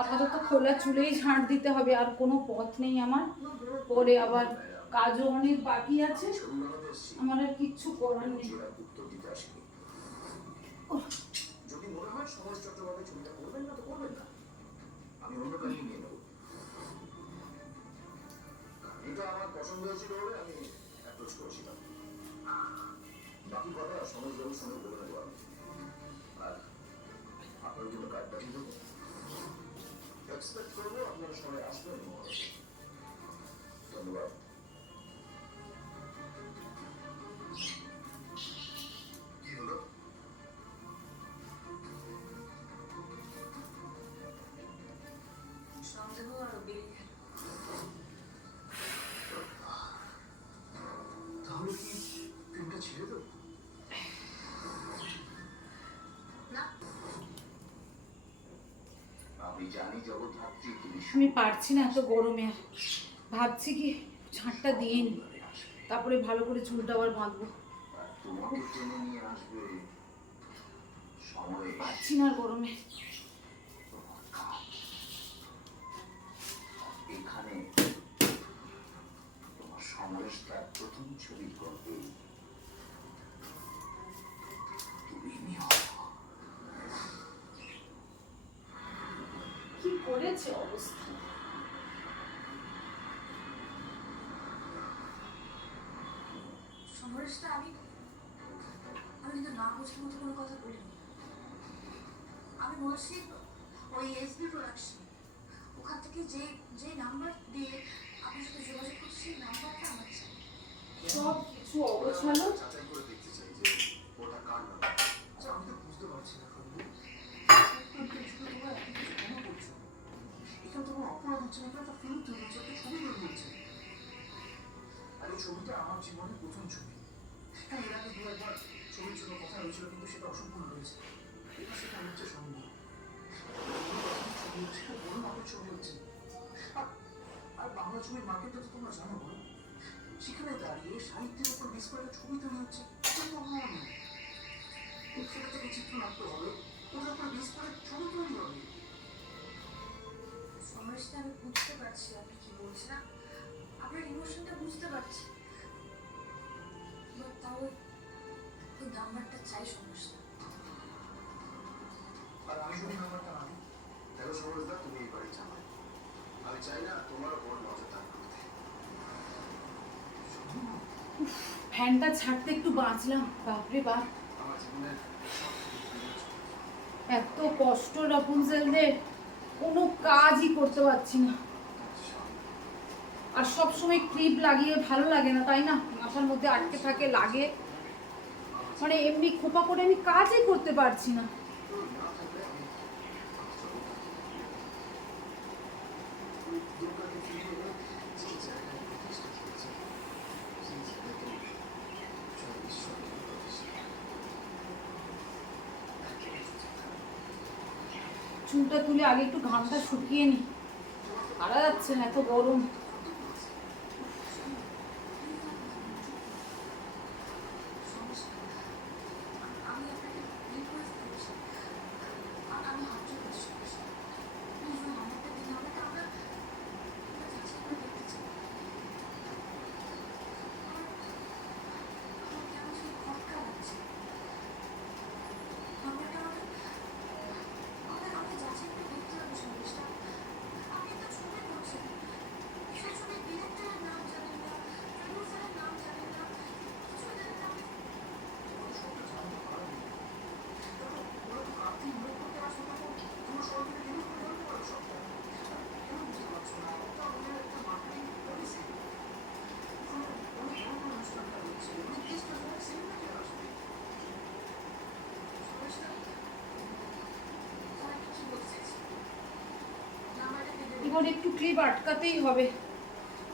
আপাতত খোলা চুলেই ঝাঁট দিতে হবে, আর কোনো পথ নেই আমার। পরে আবার কাজও অনেক বাকি আছে, আমার আর কিচ্ছু করার নেই। যদি মনে হয় সমাজ চট্টোপাধ্যায় ছবিটা করবেন না তো করবেন না, আমি অন্য কাহিনী নিয়ে নেব। এটা আমার পছন্দ হয়েছিল বলে আমি অ্যাপ্রোচ করেছিলাম। বাকি কথা সমাজবাবুর সঙ্গে বলে নেব আমি। আর আপনার জন্য কার্ড পাঠিয়ে দেবো। এক্সপেক্ট করবো আপনারা সবাই আসবেন। ধন্যবাদ। কি হলো? সন্দেহ আর বেড়ে গেল। তাহলে কি প্রেমটা ছেড়ে দেবো? আমি পারছি না এত গরমে। ভাবছি কি ঝাঁটটা দিয়ে নি, তারপরে ভালো করে চুলটা আবার বাঁধবো। পারছি না গরমে। এখানে তোমার সমরেশ তার প্রথম ছবির গল্পে কি করেছে অবস্থা। সমরেশটা আমি কিন্তু না বোঝার মতো কোনো কথা বলিনি। আমি বলছি ওই এসবি প্রোডাকশন, ওখান থেকে যে নাম্বার দিয়ে আপনার সাথে যোগাযোগ করছি সেই নাম্বারটা আমার চাই। সব কিছু অগোছালো। যাচাই করে দেখতে চাই যে ওটা কার নাম্বার। আচ্ছা আমি তো বুঝতে পারছি না প্রভু, এখানে তো কোনো অপরাধ হচ্ছে না, একটা ফিল্ম তৈরি হচ্ছে, একটা ছবি তৈরি হচ্ছে। আর এই ছবিটা আমার জীবনের প্রথম ছবি। হ্যাঁ, এর আগে দু একবার ছবির জন্য কথা হয়েছিল, কিন্তু সেটা অসম্পূর্ণ রয়েছে। এবার সেটা হচ্ছে সম্ভব। ছবি হচ্ছে, খুব বড় মাপের ছবি হচ্ছে। আর বাংলা ছবির মার্কেটটা তো তোমরা জানো বলো। সেখানে দাঁড়িয়ে সাহিত্যের উপর বেশ করে একটা ছবি তৈরি হচ্ছে, এটা তো অন্য নয়। সেটা থেকে চিত্রনাট্য হবে, ওটার উপর বেশ করে ছবি তৈরি হবে। সমরেশটা আমি বুঝতে পারছি আপনি কি বলছেন, আপনার ইমোশনটা বুঝতে পারছি, তাও ওই নাম্বারটা চাই সমরেশটা। আর আমি যদি নাম্বারটা না দিই, তাহলে সমরেশদা তুমি এই বাড়ি জানো, আমি চাই না তোমার ওপর নজরদারি করতে। ফ্যানটা ছাড়তে একটু বাঁচলাম, বাপরে বাপ এত কষ্ট রাপুনজেলদের, কোনো কাজই করতে পারছি না। আর সব সময় ক্লিপ লাগিয়ে ভালো লাগে না, তাই না? মাথার মধ্যে আটকে থাকে, লাগে, মানে এমনি খোপা করে আমি কাজই করতে পারছি না। চুলটা তুলে আগে একটু ঘামটা শুকিয়ে নি, পারা যাচ্ছে না, এত গরম। এবার একটু ক্লিপ আটকাতেই হবে,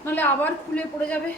নাহলে আবার খুলে পড়ে যাবে।